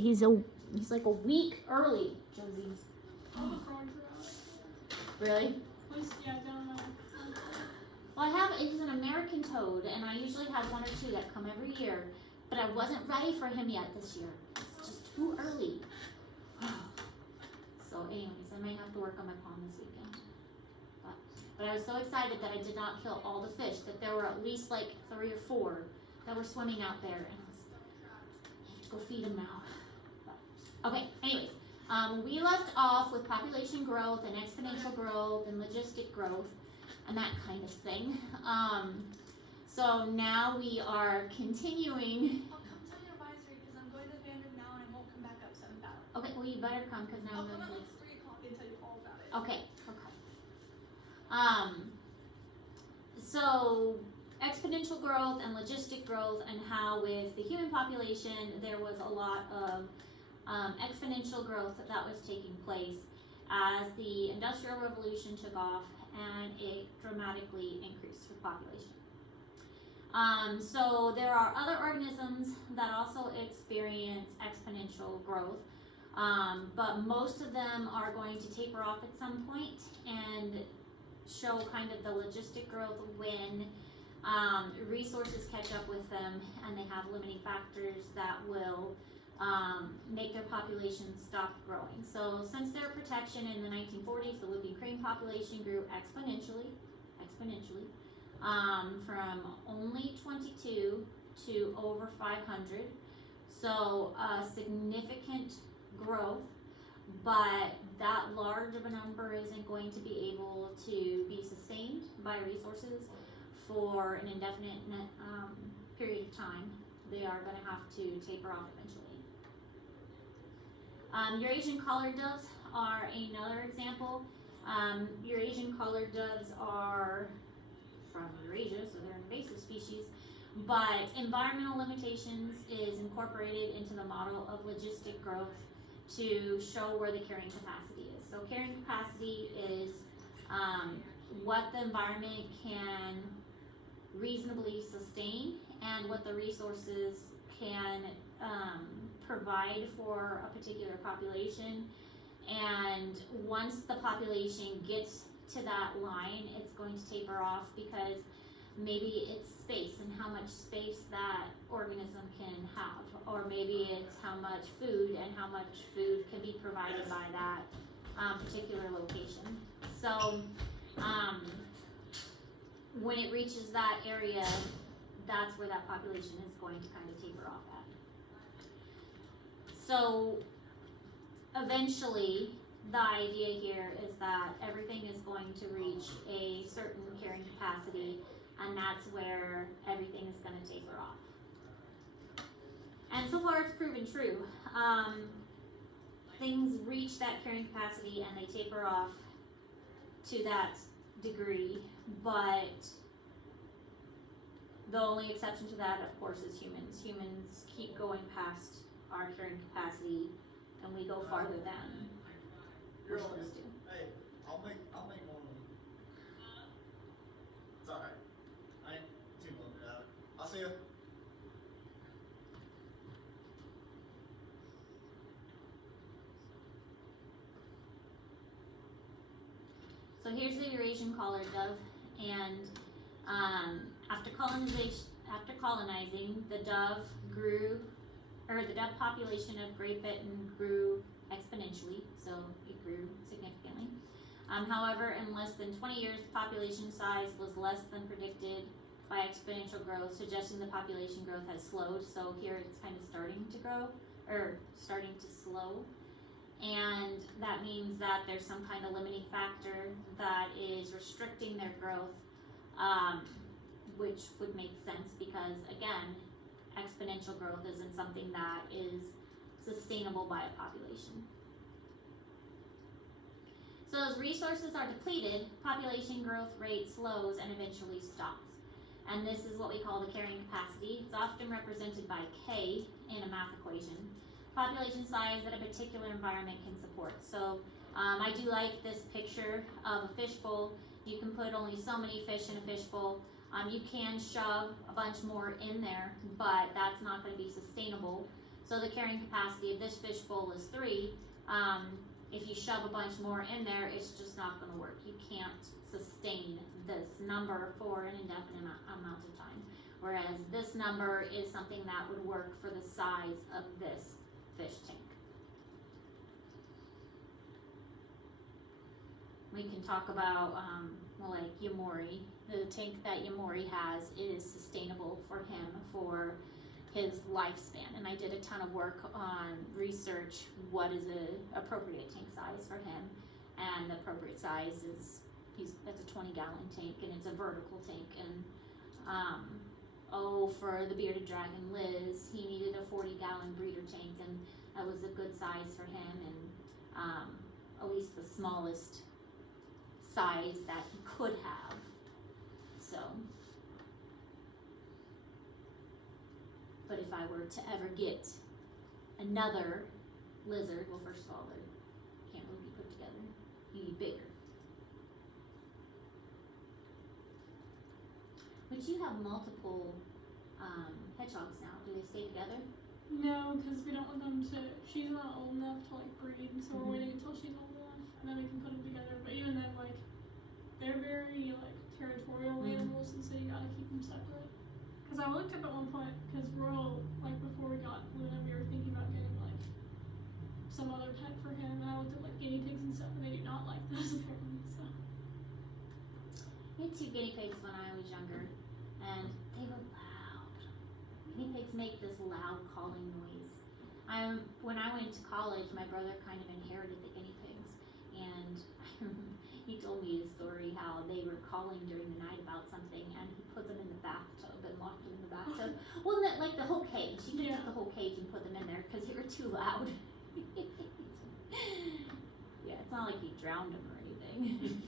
He's like a week early, Josie. All the frogs are out. Really? At least, yeah, down there. Well, he's an American toad, and I usually have one or two that come every year, but I wasn't ready for him yet this year. It's just too early. So anyways, I may have to work on my pond this weekend. But I was so excited that I did not kill all the fish, that there were at least like 3 or 4 that were swimming out there, and I have to go feed them now. But, okay, anyways, we left off with population growth and exponential growth and logistic growth and that kind of thing. So now we are continuing. I'll come to the advisory because I'm going to the abandoned now and I won't come back up 7,000. Okay, well you better come because now I'll I'm come going at to. like 3 o'clock and tell you all about it. Okay. So exponential growth and logistic growth, and how with the human population there was a lot of exponential growth that was taking place as the Industrial Revolution took off and it dramatically increased the population. So there are other organisms that also experience exponential growth, but most of them are going to taper off at some point and show kind of the logistic growth when resources catch up with them and they have limiting factors that will make their population stop growing. So since their protection in the 1940s, the whooping crane population grew exponentially, from only 22 to over 500. So significant growth, but that large of a number isn't going to be able to be sustained by resources for an indefinite period of time. They are going to have to taper off eventually. Eurasian collared doves are another example. Eurasian collared doves are from Eurasia, so they're an invasive species, but environmental limitations is incorporated into the model of logistic growth to show where the carrying capacity is. So carrying capacity is what the environment can reasonably sustain and what the resources can provide for a particular population. And once the population gets to that line, it's going to taper off because maybe it's space and how much space that organism can have, or maybe it's how much food and how much food can be provided by that particular location. So when it reaches that area, that's where that population is going to kind of taper off at. So eventually, the idea here is that everything is going to reach a certain carrying capacity, and that's where everything is going to taper off. And so far it's proven true. Things reach that carrying capacity and they taper off to that degree, but the only exception to that, of course, is humans. Humans keep going past our carrying capacity and we go farther than we're supposed to. Hey, I'll make one of them. It's alright. I ain't too bummed out. I'll see ya. So here's the Eurasian collared dove, and after colonizing, the dove population of Great Britain grew exponentially, so it grew significantly. However, in less than 20 years, the population size was less than predicted by exponential growth, suggesting the population growth has slowed. So here it's kind of starting to grow, or starting to slow. And that means that there's some kind of limiting factor that is restricting their growth, which would make sense because, again, exponential growth isn't something that is sustainable by a population. So as resources are depleted, population growth rate slows and eventually stops. And this is what we call the carrying capacity. It's often represented by K in a math equation. Population size that a particular environment can support. So I do like this picture of a fishbowl. You can put only so many fish in a fishbowl. You can shove a bunch more in there, but that's not going to be sustainable. So the carrying capacity of this fish bowl is 3. If you shove a bunch more in there, it's just not going to work. You can't sustain this number for an indefinite amount of time. Whereas this number is something that would work for the size of this fish tank. We can talk about, like Yamori. The tank that Yamori has is sustainable for him for his lifespan, and I did a ton of work on research what is a appropriate tank size for him, and the appropriate size is that's a 20-gallon tank, and it's a vertical tank. And for the bearded dragon Liz, he needed a 40-gallon breeder tank, and that was a good size for him, and at least the smallest size that he could have. So, but if I were to ever get another lizard, well, first of all, they can't really be put together. You need bigger. But you have multiple hedgehogs now. Do they stay together? No, because we don't want them to. She's not old enough to like breed, so we're waiting until she's old enough, and then we can put them together. But even then, like, they're very like territorial animals, and so you gotta keep them separate. Because I looked up at one point, because Royal, like before we got Luna, we were thinking about getting like some other pet for him, and I looked at like guinea pigs and stuff, and they do not like those apparently. So. I had 2 guinea pigs when I was younger, and they were loud. Guinea pigs make this loud calling noise. When I went to college, my brother kind of inherited the guinea pigs, and he told me a story how they were calling during the night about something, and he put them in the bathtub and locked them in the bathtub. Well, like the whole cage. He took the whole cage and put them in there because they were too loud. Yeah, it's not like he drowned them or anything.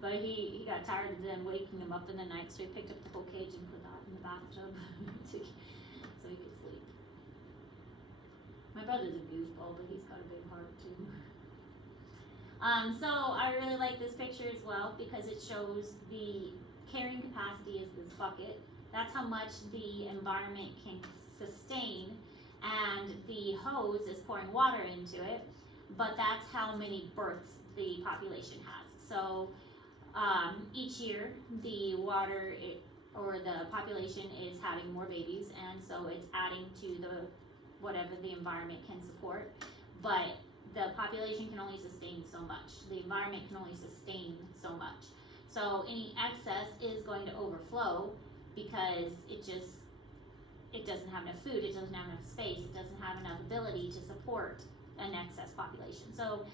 But he got tired of them waking him up in the night, so he picked up the whole cage and put that in the bathtub so he could sleep. My brother's a goofball, but he's got a big heart too. So I really like this picture as well because it shows the carrying capacity is this bucket. That's how much the environment can sustain, and the hose is pouring water into it, but that's how many births the population has. So each year the the population is having more babies, and so it's adding to whatever the environment can support, but the population can only sustain so much. The environment can only sustain so much. So any excess is going to overflow because it doesn't have enough food, it doesn't have enough space, it doesn't have enough ability to support an excess population. So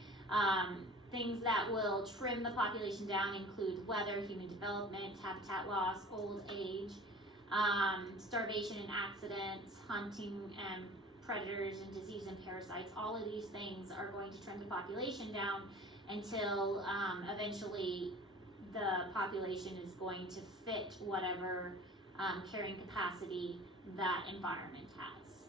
things that will trim the population down include weather, human development, habitat loss, old age, starvation and accidents, hunting and predators and disease and parasites. All of these things are going to trim the population down until eventually the population is going to fit whatever carrying capacity that environment has.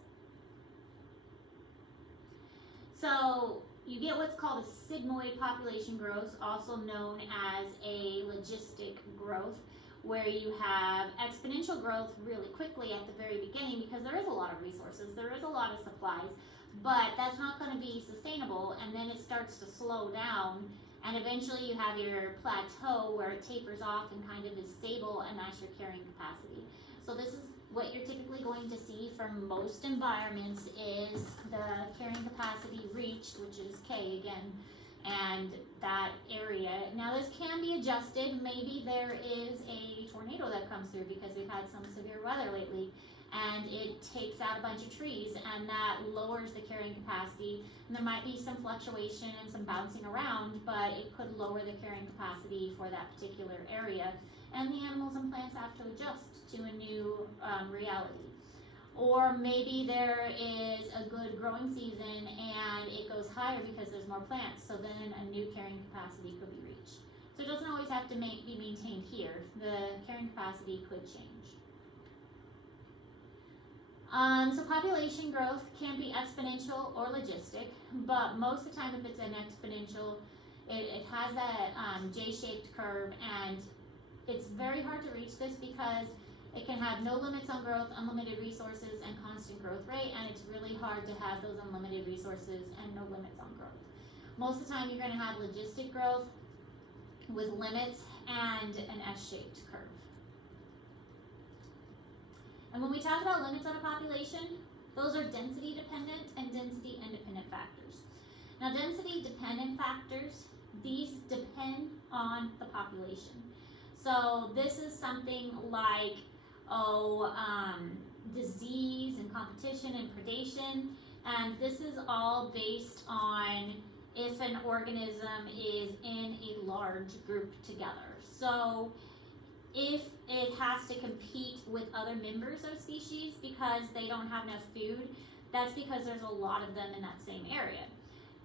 So you get what's called a sigmoid population growth, also known as a logistic growth, where you have exponential growth really quickly at the very beginning because there is a lot of resources, there is a lot of supplies, but that's not going to be sustainable, and then it starts to slow down, and eventually you have your plateau where it tapers off and kind of is stable, and that's your carrying capacity. So this is what you're typically going to see from most environments is the carrying capacity reached, which is K again, and that area. Now this can be adjusted. Maybe there is a tornado that comes through because we've had some severe weather lately, and it takes out a bunch of trees, and that lowers the carrying capacity. And there might be some fluctuation and some bouncing around, but it could lower the carrying capacity for that particular area. And the animals and plants have to adjust to a new reality. Or maybe there is a good growing season and it goes higher because there's more plants, so then a new carrying capacity could be reached. So it doesn't always have to be maintained here. The carrying capacity could change. So population growth can be exponential or logistic, but most of the time if it's an exponential, it has that J-shaped curve, and it's very hard to reach this because It can have no limits on growth, unlimited resources, and constant growth rate, and it's really hard to have those unlimited resources and no limits on growth. Most of the time, you're going to have logistic growth with limits and an S-shaped curve. And when we talk about limits on a population, those are density dependent and density independent factors. Now, density dependent factors, these depend on the population. So this is something like, disease and competition and predation, and this is all based on if an organism is in a large group together. So if it has to compete with other members of species because they don't have enough food, that's because there's a lot of them in that same area.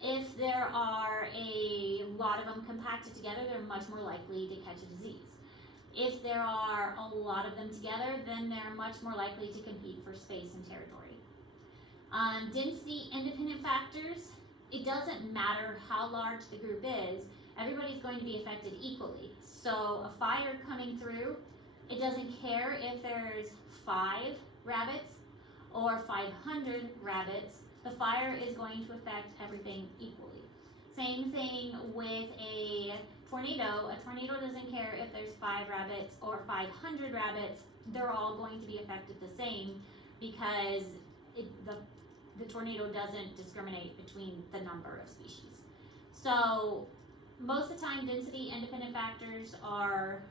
If there are a lot of them compacted together, they're much more likely to catch a disease. If there are a lot of them together, then they're much more likely to compete for space and territory. Density independent factors, it doesn't matter how large the group is, everybody's going to be affected equally. So a fire coming through, it doesn't care if there's 5 rabbits or 500 rabbits, the fire is going to affect everything equally. Same thing with a tornado. A tornado doesn't care if there's 5 rabbits or 500 rabbits, they're all going to be affected the same because the tornado doesn't discriminate between the number of species. So most of the time, density independent factors are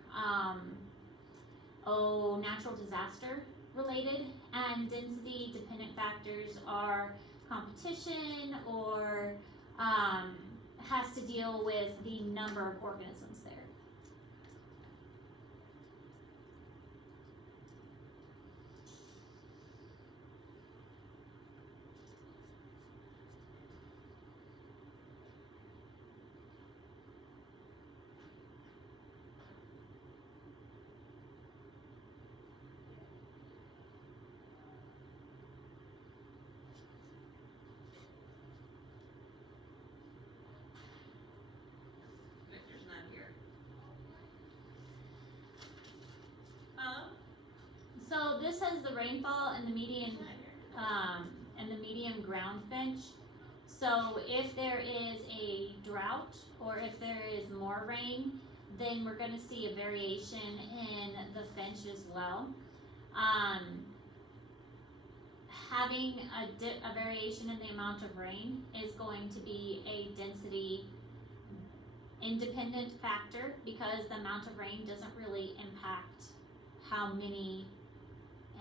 natural disaster related, and density dependent factors are competition or has to deal with the number of organisms there. Victor's not here. So this has the rainfall and the median He's not here. median ground finch. So if there is a drought or if there is more rain, then we're going to see a variation in the finch as well. Having a variation in the amount of rain is going to be a density independent factor because the amount of rain doesn't really impact how many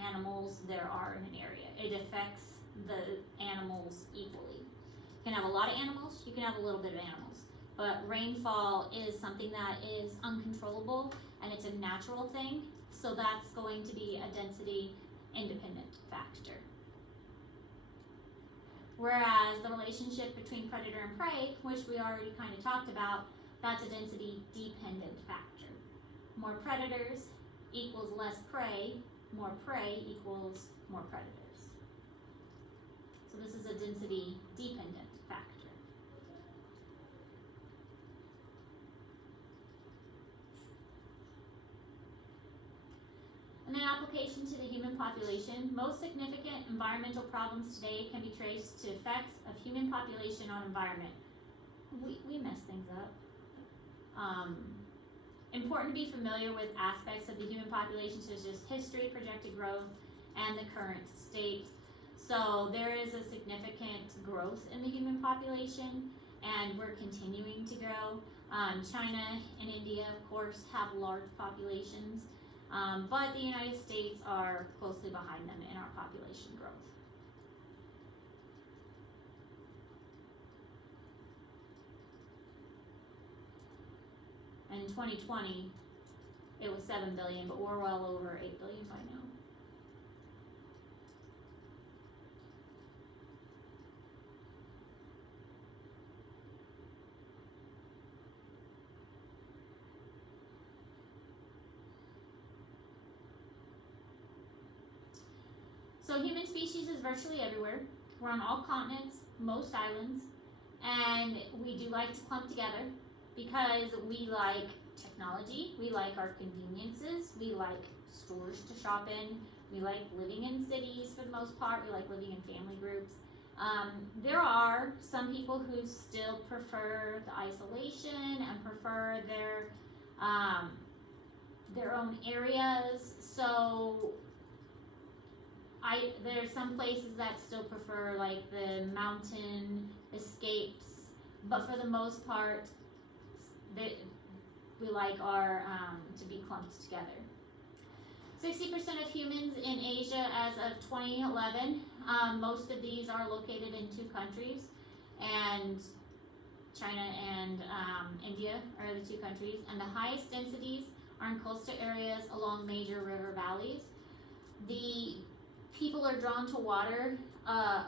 animals there are in an area. It affects the animals equally. You can have a lot of animals, you can have a little bit of animals, but rainfall is something that is uncontrollable and it's a natural thing, so that's going to be a density independent factor. Whereas the relationship between predator and prey, which we already kind of talked about, that's a density dependent factor. More predators equals less prey, more prey equals more predators. So this is a density dependent factor. And then application to the human population. Most significant environmental problems today can be traced to effects of human population on environment. We mess things up. Important to be familiar with aspects of the human population such as history, projected growth, and the current state. So there is a significant growth in the human population and we're continuing to grow. China and India, of course, have large populations, but the United States are closely behind them in our population growth. And in 2020, it was 7 billion, but we're well over 8 billion by now. So human species is virtually everywhere. We're on all continents, most islands, and we do like to clump together because we like technology, we like our conveniences, we like stores to shop in. We like living in cities for the most part. We like living in family groups. There are some people who still prefer the isolation and prefer their own areas. So there's some places that still prefer like the mountain escapes, but for the most part, we like our to be clumped together. 60% of humans in Asia as of 2011, most of these are located in 2 countries, and China and India are the 2 countries, and the highest densities are in coastal areas along major river valleys. The people are drawn to water,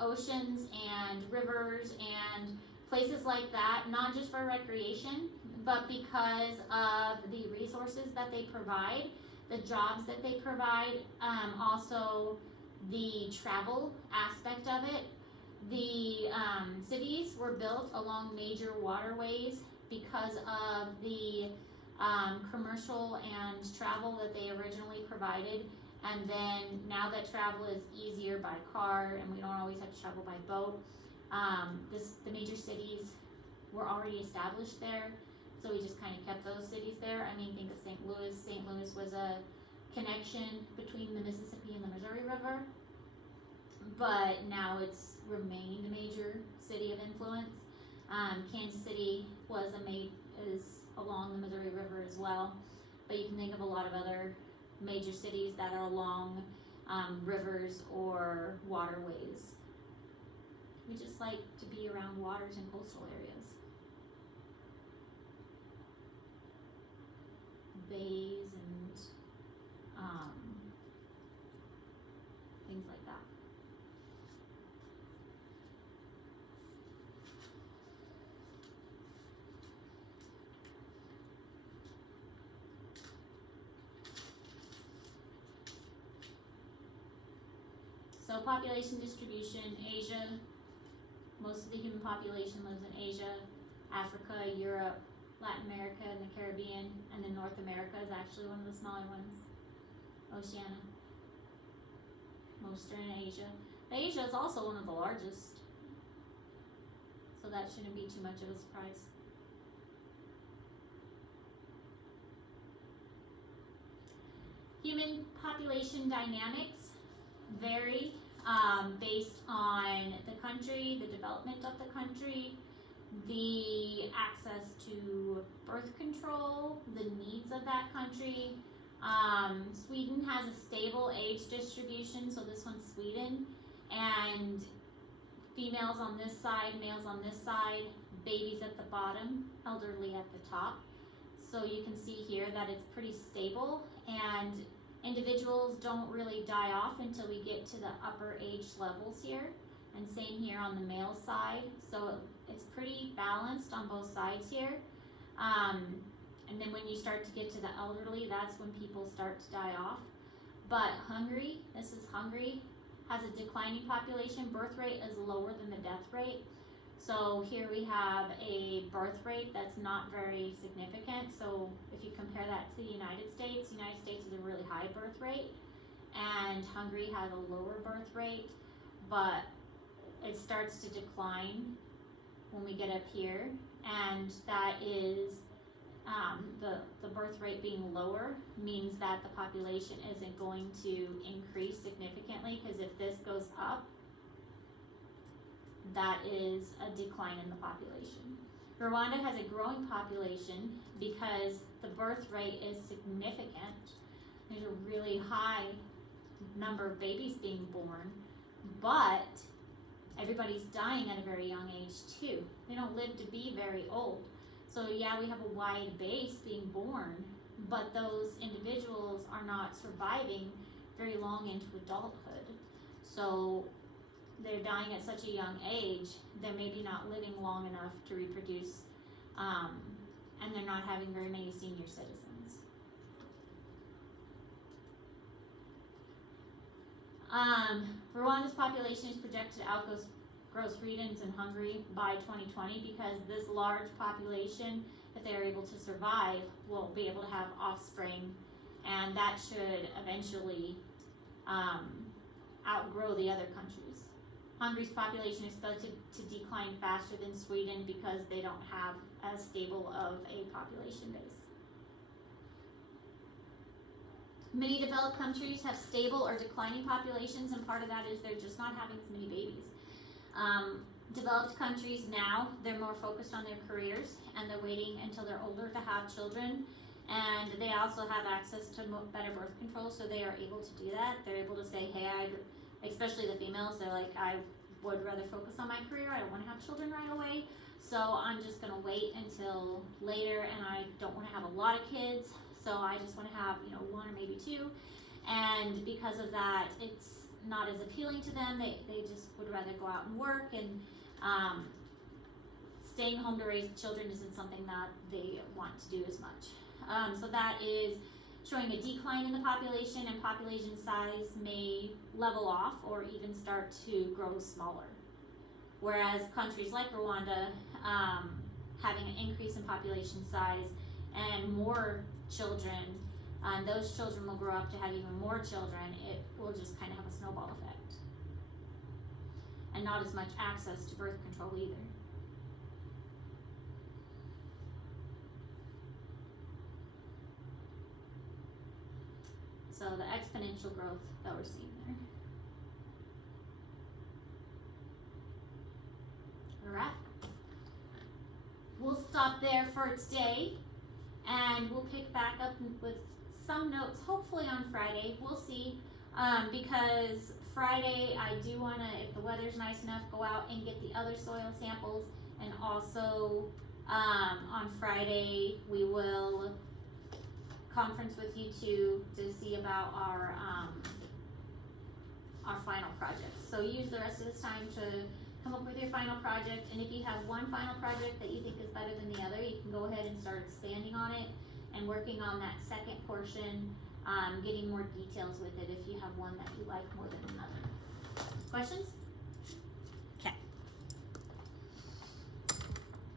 oceans and rivers and places like that, not just for recreation, but because of the resources that they provide, the jobs that they provide, also the travel aspect of it. The cities were built along major waterways because of the commercial and travel that they originally provided. And then now that travel is easier by car and we don't always have to travel by boat, the major cities were already established there. So we just kind of kept those cities there. I mean, think of St. Louis. St. Louis was a connection between the Mississippi and the Missouri River, but now it's remained a major city of influence. Kansas City is along the Missouri River as well, but you can think of a lot of other major cities that are along rivers or waterways. We just like to be around waters and coastal areas. Bays and things like that. So population distribution, Asia, most of the human population lives in Asia, Africa, Europe, Latin America, and the Caribbean, and then North America is actually one of the smaller ones. Oceania. Most are in Asia. Asia is also one of the largest, so that shouldn't be too much of a surprise. Human population dynamics vary based on the country, the development of the country, the access to birth control, the needs of that country. Sweden has a stable age distribution, so this one's Sweden, and females on this side, males on this side, babies at the bottom, elderly at the top. So you can see here that it's pretty stable, and individuals don't really die off until we get to the upper age levels here, and same here on the male side. So it's pretty balanced on both sides here. And then when you start to get to the elderly, that's when people start to die off. But Hungary, this is Hungary, has a declining population. Birth rate is lower than the death rate. So here we have a birth rate that's not very significant. So if you compare that to the United States is a really high birth rate, and Hungary has a lower birth rate, but it starts to decline when we get up here, and that is the birth rate being lower means that the population isn't going to increase significantly, because if this goes up, that is a decline in the population. Rwanda has a growing population because the birth rate is significant. There's a really high number of babies being born, but everybody's dying at a very young age too. They don't live to be very old. So yeah, we have a wide base being born, but those individuals are not surviving very long into adulthood. So they're dying at such a young age, they're maybe not living long enough to reproduce, and they're not having very many senior citizens. Rwanda's population is projected to outgrow Sweden's and Hungary by 2020, because this large population, if they're able to survive, will be able to have offspring and that should eventually outgrow the other countries. Hungary's population is expected to decline faster than Sweden because they don't have as stable of a population base. Many developed countries have stable or declining populations, and part of that is they're just not having as many babies. Developed countries now, they're more focused on their careers, and they're waiting until they're older to have children, and they also have access to better birth control, so they are able to do that. They're able to say, hey, especially the females, they're like, I would rather focus on my career, I don't want to have children right away, so I'm just going to wait until later, and I don't want to have a lot of kids, so I just want to have, one or maybe two, and because of that, it's not as appealing to them. They just would rather go out and work, and staying home to raise children isn't something that they want to do as much. So that is showing a decline in the population, and population size may level off or even start to grow smaller. Whereas countries like Rwanda, having an increase in population size and more children, those children will grow up to have even more children. It will just kind of have a snowball effect. And not as much access to birth control either. So the exponential growth that we're seeing there. Alright. We'll stop there for today, and we'll pick back up with some notes hopefully on Friday. We'll see, because Friday I do want to, if the weather's nice enough, go out and get the other soil samples, and also on Friday we will conference with you two to see about our final projects. So use the rest of this time to come up with your final project, and if you have one final project that you think is better than the other, you can go ahead and start expanding on it and working on that second portion, getting more details with it if you have one that you like more than another. Questions?